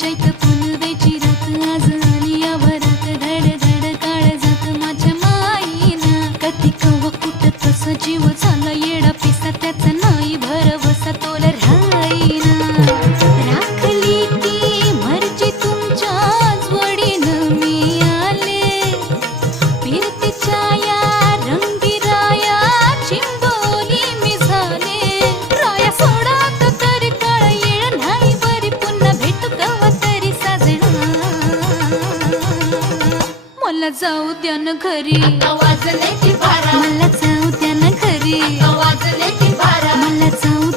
चैत फुलवेची रात आज आली या भरात धड धड काळ जात माझ्या माईना कधी कवा कुठं तसं जीव झाला येडा पिसा त्याचा नाही भरवसा तोल राहीना राखली ती मर्जी तुमच्या जोडीनं मी आले फिरतीच्या या रंगी राया चिंबोली मी झाले राया सोडात तरी काळ येळ नाही बरी पुन्हा भेटू कवा तरी साजना मला जाऊ द्या न घरी वाजले की बारा मला जाऊ द्या न घरी वाजले की बारा मला जाऊ